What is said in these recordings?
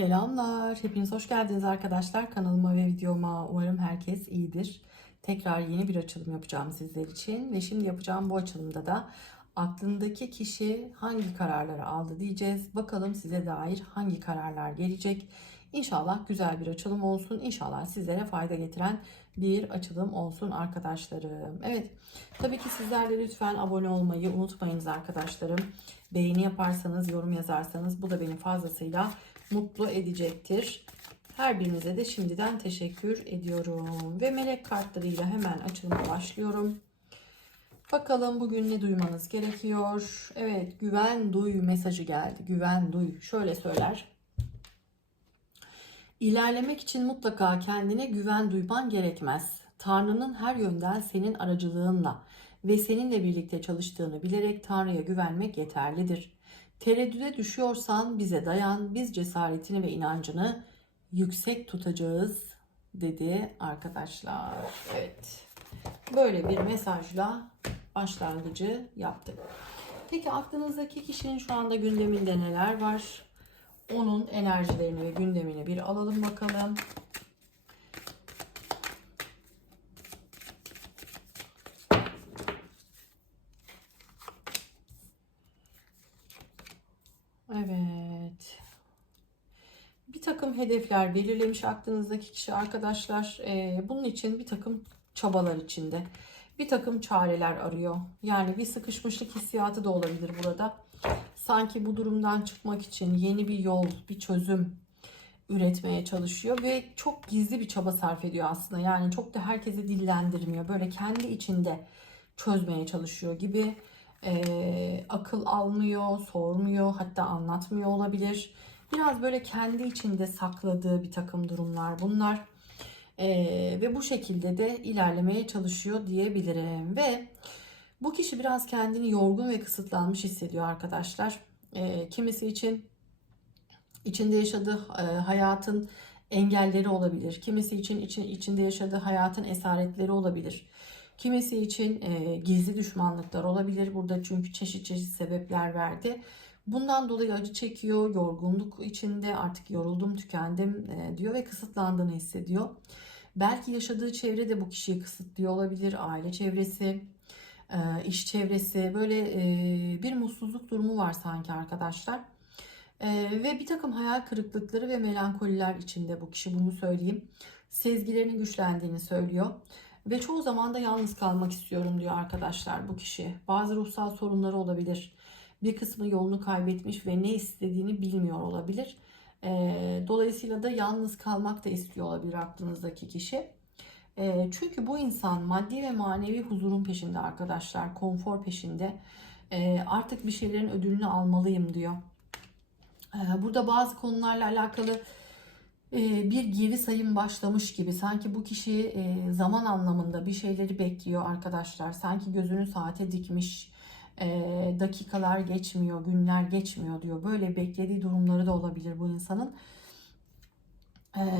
Selamlar. Hepiniz hoş geldiniz arkadaşlar. Kanalıma ve videoma umarım herkes iyidir. Tekrar yeni bir açılım yapacağım sizler için. Ve şimdi yapacağım bu açılımda da aklındaki kişi hangi kararları aldı diyeceğiz. Bakalım size dair hangi kararlar gelecek. İnşallah güzel bir açılım olsun. İnşallah sizlere fayda getiren bir açılım olsun arkadaşlarım. Evet tabii ki sizler de lütfen abone olmayı unutmayınız arkadaşlarım. Beğeni yaparsanız, yorum yazarsanız bu da beni fazlasıyla mutlu edecektir. Her birinize de şimdiden teşekkür ediyorum. Ve melek kartlarıyla hemen açılıma başlıyorum. Bakalım bugün ne duymanız gerekiyor? Evet, güven duy mesajı geldi. Güven duy. Şöyle söyler. İlerlemek için mutlaka kendine güven duyman gerekmez. Tanrı'nın her yönden senin aracılığınla ve seninle birlikte çalıştığını bilerek Tanrı'ya güvenmek yeterlidir. Tereddüde düşüyorsan bize dayan, biz cesaretini ve inancını yüksek tutacağız dedi arkadaşlar. Evet. Böyle bir mesajla başlangıcı yaptık. Peki aklınızdaki kişinin şu anda gündeminde neler var? Onun enerjilerini ve gündemini bir alalım bakalım. Evet. Bir takım hedefler belirlemiş aklınızdaki kişi arkadaşlar. Ee, bunun için bir takım çabalar içinde. Bir takım çareler arıyor. Yani bir sıkışmışlık hissiyatı da olabilir burada. Sanki bu durumdan çıkmak için yeni bir yol, bir çözüm üretmeye çalışıyor ve çok gizli bir çaba sarf ediyor aslında. Yani çok da herkese dillendirmiyor. Böyle kendi içinde çözmeye çalışıyor gibi. Ee, akıl almıyor, sormuyor, hatta anlatmıyor olabilir. Biraz böyle kendi içinde sakladığı bir takım durumlar bunlar. Ee, ve bu şekilde de ilerlemeye çalışıyor diyebilirim. Ve bu kişi biraz kendini yorgun ve kısıtlanmış hissediyor arkadaşlar. Ee, kimisi için içinde yaşadığı e, hayatın engelleri olabilir. Kimisi için, için içinde yaşadığı hayatın esaretleri olabilir. Kimisi için e, gizli düşmanlıklar olabilir. Burada çünkü çeşit çeşit sebepler verdi. Bundan dolayı acı çekiyor, yorgunluk içinde artık yoruldum, tükendim e, diyor ve kısıtlandığını hissediyor. Belki yaşadığı çevre de bu kişiyi kısıtlıyor olabilir. Aile çevresi, e, iş çevresi böyle e, bir mutsuzluk durumu var sanki arkadaşlar. Ve bir takım hayal kırıklıkları ve melankoliler içinde bu kişi bunu söyleyeyim. Sezgilerinin güçlendiğini söylüyor. Ve çoğu zaman da yalnız kalmak istiyorum diyor arkadaşlar bu kişi. Bazı ruhsal sorunları olabilir. Bir kısmı yolunu kaybetmiş ve ne istediğini bilmiyor olabilir. E, dolayısıyla da yalnız kalmak da istiyor olabilir aklınızdaki kişi. E, çünkü bu insan maddi ve manevi huzurun peşinde arkadaşlar. Konfor peşinde. E, artık bir şeylerin ödülünü almalıyım diyor. Burada bazı konularla alakalı e, bir geri sayım başlamış gibi. Sanki bu kişi e, zaman anlamında bir şeyleri bekliyor arkadaşlar. Sanki gözünü saate dikmiş dakikalar geçmiyor, günler geçmiyor diyor. Böyle beklediği durumları da olabilir bu insanın.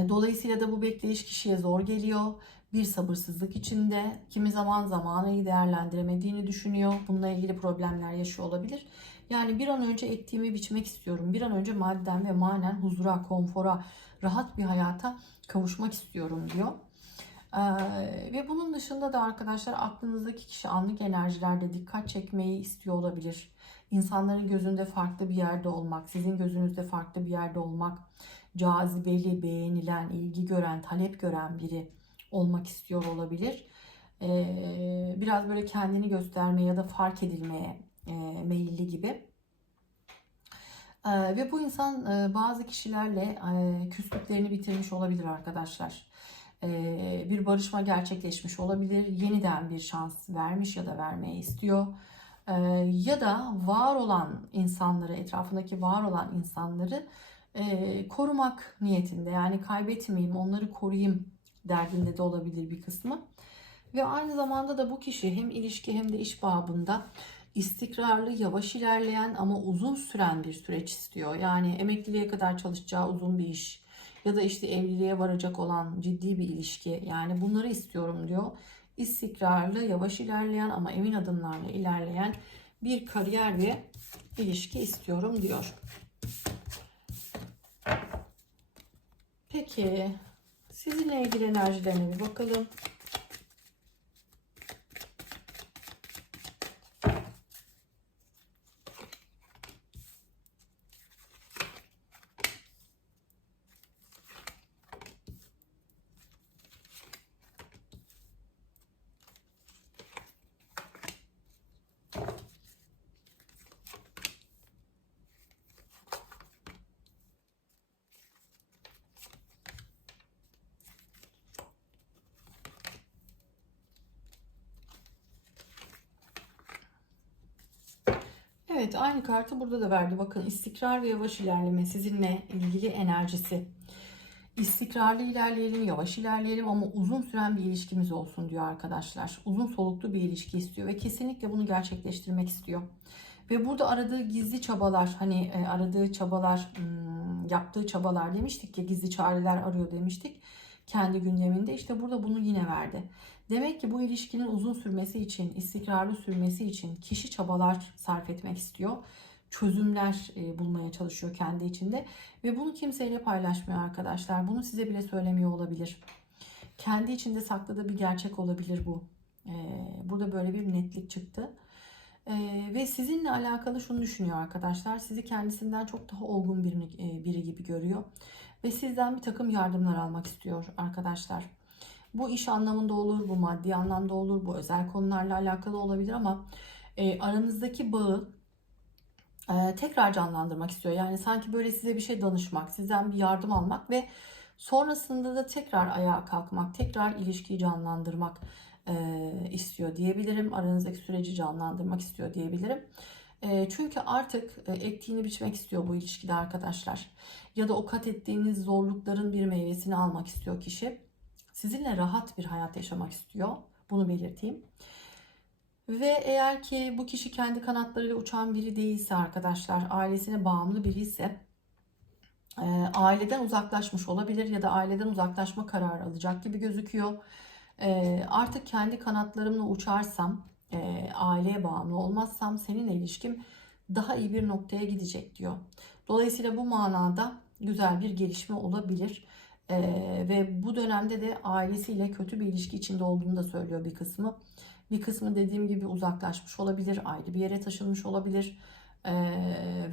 Dolayısıyla da bu bekleyiş kişiye zor geliyor. Bir sabırsızlık içinde, kimi zaman zamanı iyi değerlendiremediğini düşünüyor. Bununla ilgili problemler yaşıyor olabilir. Yani bir an önce ektiğimi biçmek istiyorum. Bir an önce madden ve manen huzura, konfora, rahat bir hayata kavuşmak istiyorum diyor. Ee, ve bunun dışında da arkadaşlar aklınızdaki kişi anlık enerjilerde dikkat çekmeyi istiyor olabilir. İnsanların gözünde farklı bir yerde olmak, sizin gözünüzde farklı bir yerde olmak, cazibeli, beğenilen, ilgi gören, talep gören biri olmak istiyor olabilir. Ee, biraz böyle kendini göstermeye ya da fark edilmeye e, meyilli gibi. Ee, ve bu insan e, bazı kişilerle e, küslüklerini bitirmiş olabilir arkadaşlar. Bir barışma gerçekleşmiş olabilir. Yeniden bir şans vermiş ya da vermeye istiyor. Ya da var olan insanları, etrafındaki var olan insanları korumak niyetinde. Yani kaybetmeyeyim, onları koruyayım derdinde de olabilir bir kısmı. Ve aynı zamanda da bu kişi hem ilişki hem de iş babında istikrarlı, yavaş ilerleyen ama uzun süren bir süreç istiyor. Yani emekliliğe kadar çalışacağı uzun bir iş ya da işte evliliğe varacak olan ciddi bir ilişki. Yani bunları istiyorum diyor. İstikrarlı, yavaş ilerleyen ama emin adımlarla ilerleyen bir kariyer ve ilişki istiyorum diyor. Peki sizinle ilgili enerjilerine bir bakalım. Evet aynı kartı burada da verdi. Bakın istikrar ve yavaş ilerleme sizinle ilgili enerjisi. İstikrarlı ilerleyelim, yavaş ilerleyelim ama uzun süren bir ilişkimiz olsun diyor arkadaşlar. Uzun soluklu bir ilişki istiyor ve kesinlikle bunu gerçekleştirmek istiyor. Ve burada aradığı gizli çabalar, hani e, aradığı çabalar, hmm, yaptığı çabalar demiştik ya gizli çareler arıyor demiştik kendi gündeminde. İşte burada bunu yine verdi. Demek ki bu ilişkinin uzun sürmesi için, istikrarlı sürmesi için kişi çabalar sarf etmek istiyor. Çözümler e, bulmaya çalışıyor kendi içinde ve bunu kimseyle paylaşmıyor arkadaşlar. Bunu size bile söylemiyor olabilir. Kendi içinde sakladığı bir gerçek olabilir bu. E, burada böyle bir netlik çıktı. E, ve sizinle alakalı şunu düşünüyor arkadaşlar. Sizi kendisinden çok daha olgun birini, biri gibi görüyor. Ve sizden bir takım yardımlar almak istiyor arkadaşlar. Bu iş anlamında olur, bu maddi anlamda olur, bu özel konularla alakalı olabilir ama e, aranızdaki bağı e, tekrar canlandırmak istiyor. Yani sanki böyle size bir şey danışmak, sizden bir yardım almak ve sonrasında da tekrar ayağa kalkmak, tekrar ilişkiyi canlandırmak e, istiyor diyebilirim. Aranızdaki süreci canlandırmak istiyor diyebilirim. E, çünkü artık e, ektiğini biçmek istiyor bu ilişkide arkadaşlar. Ya da o kat ettiğiniz zorlukların bir meyvesini almak istiyor kişi. Sizinle rahat bir hayat yaşamak istiyor. Bunu belirteyim. Ve eğer ki bu kişi kendi kanatlarıyla uçan biri değilse arkadaşlar, ailesine bağımlı biri ise e, aileden uzaklaşmış olabilir ya da aileden uzaklaşma kararı alacak gibi gözüküyor. E, artık kendi kanatlarımla uçarsam, e, aileye bağımlı olmazsam seninle ilişkim daha iyi bir noktaya gidecek diyor. Dolayısıyla bu manada güzel bir gelişme olabilir. Ee, ve bu dönemde de ailesiyle kötü bir ilişki içinde olduğunu da söylüyor bir kısmı. Bir kısmı dediğim gibi uzaklaşmış olabilir, ayrı bir yere taşınmış olabilir. Ee,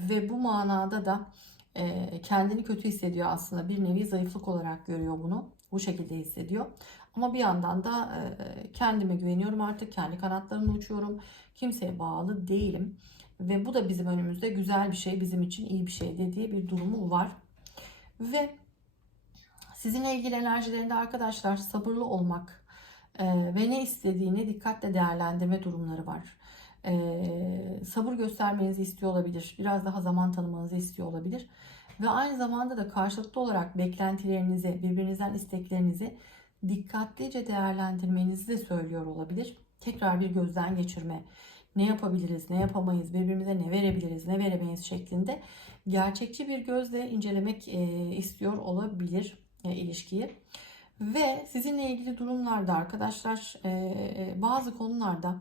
ve bu manada da e, kendini kötü hissediyor aslında. Bir nevi zayıflık olarak görüyor bunu. Bu şekilde hissediyor. Ama bir yandan da e, kendime güveniyorum artık. Kendi kanatlarımla uçuyorum. Kimseye bağlı değilim. Ve bu da bizim önümüzde güzel bir şey, bizim için iyi bir şey dediği bir durumu var. Ve Sizinle ilgili enerjilerinde arkadaşlar sabırlı olmak e, ve ne istediğini dikkatle değerlendirme durumları var. E, sabır göstermenizi istiyor olabilir. Biraz daha zaman tanımanızı istiyor olabilir. Ve aynı zamanda da karşılıklı olarak beklentilerinizi, birbirinizden isteklerinizi dikkatlice değerlendirmenizi de söylüyor olabilir. Tekrar bir gözden geçirme, ne yapabiliriz, ne yapamayız, birbirimize ne verebiliriz, ne veremeyiz şeklinde gerçekçi bir gözle incelemek e, istiyor olabilir ilişkiyi. Ve sizinle ilgili durumlarda arkadaşlar e, e, bazı konularda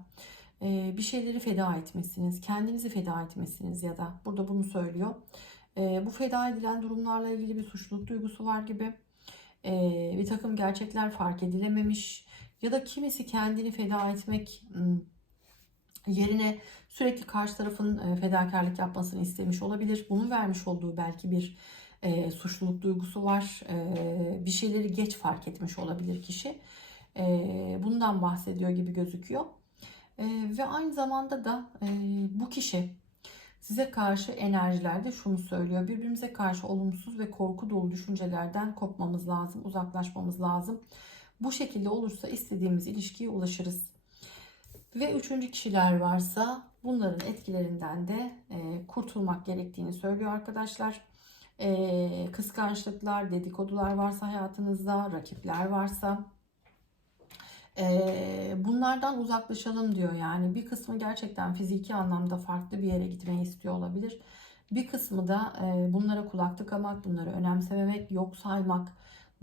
bir şeyleri feda etmesiniz, kendinizi feda etmesiniz ya da burada bunu söylüyor. Bu feda edilen durumlarla ilgili bir suçluluk duygusu var gibi. Bir takım gerçekler fark edilememiş ya da kimisi kendini feda etmek yerine sürekli karşı tarafın fedakarlık yapmasını istemiş olabilir. Bunun vermiş olduğu belki bir e, suçluluk duygusu var. E, bir şeyleri geç fark etmiş olabilir kişi. E, bundan bahsediyor gibi gözüküyor. E, ve aynı zamanda da e, bu kişi size karşı enerjilerde şunu söylüyor. Birbirimize karşı olumsuz ve korku dolu düşüncelerden kopmamız lazım, uzaklaşmamız lazım. Bu şekilde olursa istediğimiz ilişkiye ulaşırız. Ve üçüncü kişiler varsa bunların etkilerinden de e, kurtulmak gerektiğini söylüyor arkadaşlar e, kıskançlıklar, dedikodular varsa hayatınızda, rakipler varsa e, bunlardan uzaklaşalım diyor. Yani bir kısmı gerçekten fiziki anlamda farklı bir yere gitmeyi istiyor olabilir. Bir kısmı da e, bunlara kulak tıkamak, bunları önemsememek, yok saymak,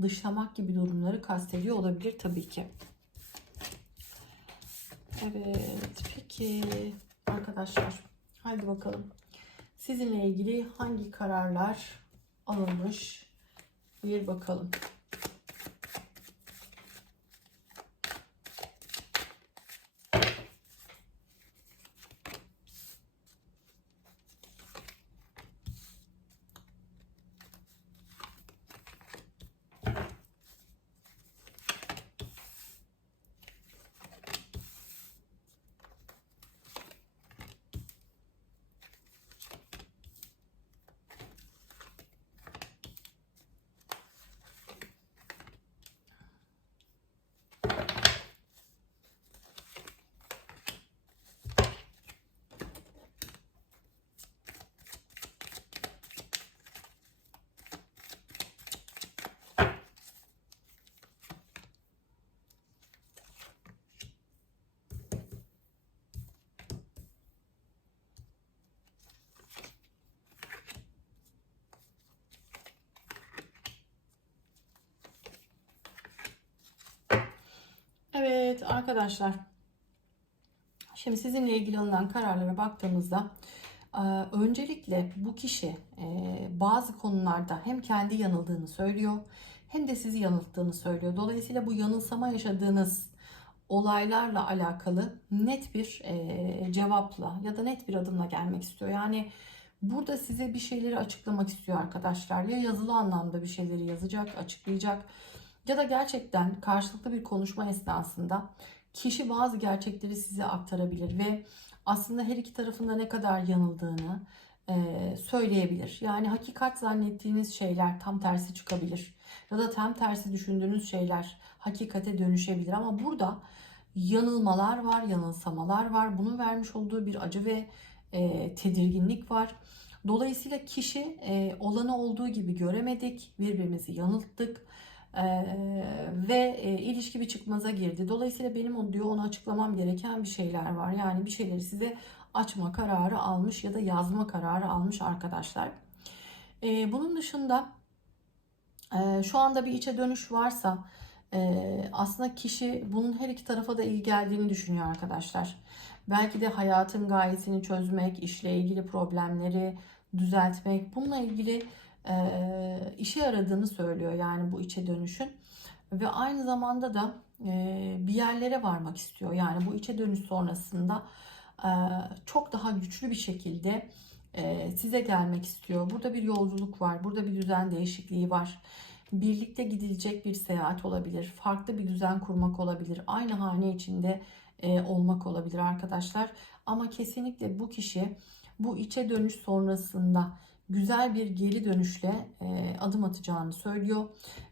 dışlamak gibi durumları kastediyor olabilir tabii ki. Evet, peki arkadaşlar, haydi bakalım. Sizinle ilgili hangi kararlar alınmış Bir bakalım. Evet arkadaşlar. Şimdi sizinle ilgili alınan kararlara baktığımızda e, öncelikle bu kişi e, bazı konularda hem kendi yanıldığını söylüyor hem de sizi yanılttığını söylüyor. Dolayısıyla bu yanılsama yaşadığınız olaylarla alakalı net bir e, cevapla ya da net bir adımla gelmek istiyor. Yani burada size bir şeyleri açıklamak istiyor arkadaşlar. Ya yazılı anlamda bir şeyleri yazacak, açıklayacak ya da gerçekten karşılıklı bir konuşma esnasında kişi bazı gerçekleri size aktarabilir ve aslında her iki tarafında ne kadar yanıldığını söyleyebilir. Yani hakikat zannettiğiniz şeyler tam tersi çıkabilir. Ya da tam tersi düşündüğünüz şeyler hakikate dönüşebilir. Ama burada yanılmalar var, yanılsamalar var. Bunun vermiş olduğu bir acı ve tedirginlik var. Dolayısıyla kişi olanı olduğu gibi göremedik, birbirimizi yanılttık ee, ve e, ilişki bir çıkmaza girdi. Dolayısıyla benim o diyor onu açıklamam gereken bir şeyler var. Yani bir şeyleri size açma kararı almış ya da yazma kararı almış arkadaşlar. Ee, bunun dışında e, şu anda bir içe dönüş varsa e, aslında kişi bunun her iki tarafa da iyi geldiğini düşünüyor arkadaşlar. Belki de hayatın gayesini çözmek, işle ilgili problemleri düzeltmek, bununla ilgili e, işe yaradığını söylüyor yani bu içe dönüşün. Ve aynı zamanda da e, bir yerlere varmak istiyor. Yani bu içe dönüş sonrasında e, çok daha güçlü bir şekilde e, size gelmek istiyor. Burada bir yolculuk var. Burada bir düzen değişikliği var. Birlikte gidilecek bir seyahat olabilir. Farklı bir düzen kurmak olabilir. Aynı hane içinde e, olmak olabilir arkadaşlar. Ama kesinlikle bu kişi bu içe dönüş sonrasında güzel bir geri dönüşle e, adım atacağını söylüyor.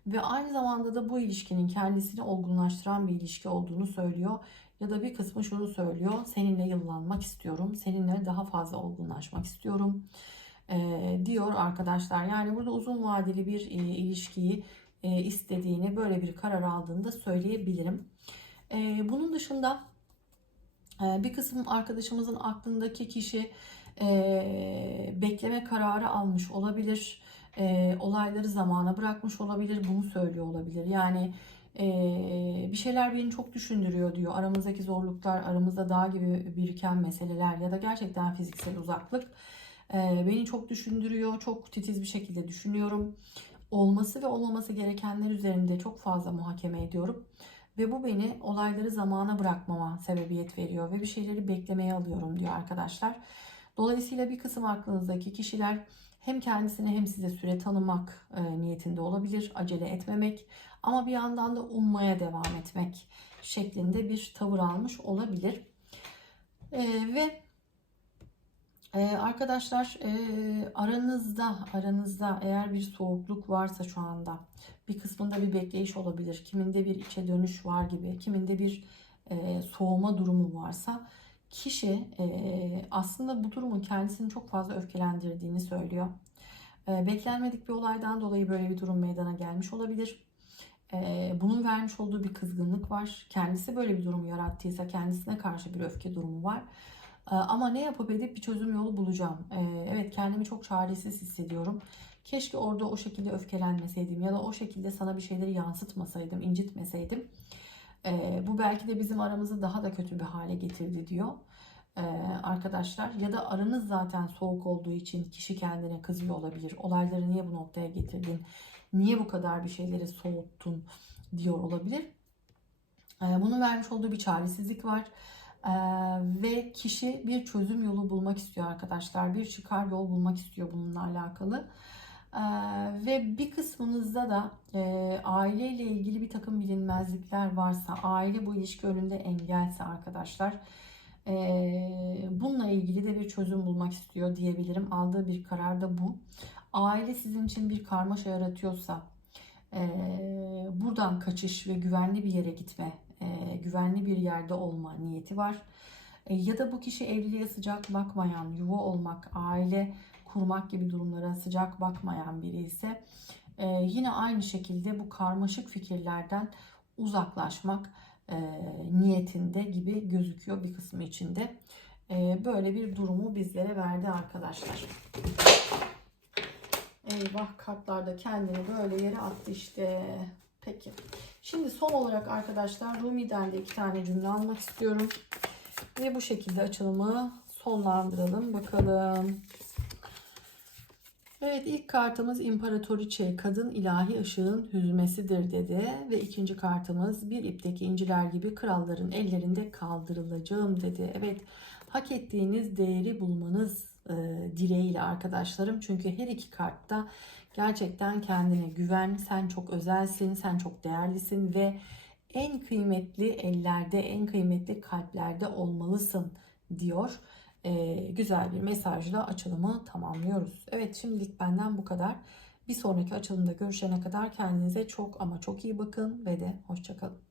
Ve aynı zamanda da bu ilişkinin kendisini olgunlaştıran bir ilişki olduğunu söylüyor. Ya da bir kısmı şunu söylüyor. Seninle yıllanmak istiyorum. Seninle daha fazla olgunlaşmak istiyorum. E, diyor arkadaşlar. Yani burada uzun vadeli bir e, ilişkiyi e, istediğini, böyle bir karar aldığını da söyleyebilirim. E, bunun dışında e, bir kısım arkadaşımızın aklındaki kişi e, bekleme kararı almış olabilir. E, olayları zamana bırakmış olabilir. Bunu söylüyor olabilir. Yani e, bir şeyler beni çok düşündürüyor diyor. Aramızdaki zorluklar, aramızda dağ gibi biriken meseleler ya da gerçekten fiziksel uzaklık e, beni çok düşündürüyor. Çok titiz bir şekilde düşünüyorum. Olması ve olmaması gerekenler üzerinde çok fazla muhakeme ediyorum. Ve bu beni olayları zamana bırakmama sebebiyet veriyor ve bir şeyleri beklemeye alıyorum diyor arkadaşlar. Dolayısıyla bir kısım aklınızdaki kişiler hem kendisini hem size süre tanımak e, niyetinde olabilir, acele etmemek ama bir yandan da ummaya devam etmek şeklinde bir tavır almış olabilir. E, ve e, arkadaşlar e, aranızda aranızda eğer bir soğukluk varsa şu anda bir kısmında bir bekleyiş olabilir. Kiminde bir içe dönüş var gibi, kiminde bir e, soğuma durumu varsa kişi e, aslında bu durumun kendisini çok fazla öfkelendirdiğini söylüyor. E, beklenmedik bir olaydan dolayı böyle bir durum meydana gelmiş olabilir. E, bunun vermiş olduğu bir kızgınlık var. Kendisi böyle bir durum yarattıysa kendisine karşı bir öfke durumu var. E, ama ne yapıp edip bir çözüm yolu bulacağım. E, evet kendimi çok çaresiz hissediyorum. Keşke orada o şekilde öfkelenmeseydim ya da o şekilde sana bir şeyleri yansıtmasaydım, incitmeseydim. E, bu belki de bizim aramızı daha da kötü bir hale getirdi diyor e, arkadaşlar. Ya da aranız zaten soğuk olduğu için kişi kendine kızıyor olabilir. Olayları niye bu noktaya getirdin niye bu kadar bir şeyleri soğuttun diyor olabilir. Ee, Bunun vermiş olduğu bir çaresizlik var. Ee, ve kişi bir çözüm yolu bulmak istiyor arkadaşlar. Bir çıkar yol bulmak istiyor bununla alakalı. Ve bir kısmınızda da e, aileyle ilgili bir takım bilinmezlikler varsa, aile bu ilişki önünde engelse arkadaşlar, e, bununla ilgili de bir çözüm bulmak istiyor diyebilirim. Aldığı bir karar da bu. Aile sizin için bir karmaşa yaratıyorsa, e, buradan kaçış ve güvenli bir yere gitme, e, güvenli bir yerde olma niyeti var. E, ya da bu kişi evliliğe sıcak bakmayan, yuva olmak, aile kurmak gibi durumlara sıcak bakmayan biri ise e, yine aynı şekilde bu karmaşık fikirlerden uzaklaşmak e, niyetinde gibi gözüküyor bir kısmı içinde. E, böyle bir durumu bizlere verdi arkadaşlar. Eyvah kartlar da kendini böyle yere attı işte. Peki. Şimdi son olarak arkadaşlar Rumi'den de iki tane cümle almak istiyorum. Ve bu şekilde açılımı sonlandıralım. Bakalım. Evet ilk kartımız İmparatoriçe kadın ilahi ışığın hüzmesidir dedi. Ve ikinci kartımız bir ipteki inciler gibi kralların ellerinde kaldırılacağım dedi. Evet hak ettiğiniz değeri bulmanız e, dileğiyle arkadaşlarım. Çünkü her iki kartta gerçekten kendine güven, sen çok özelsin, sen çok değerlisin ve en kıymetli ellerde, en kıymetli kalplerde olmalısın diyor. Güzel bir mesajla açılımı tamamlıyoruz. Evet şimdilik benden bu kadar. Bir sonraki açılımda görüşene kadar kendinize çok ama çok iyi bakın ve de hoşçakalın.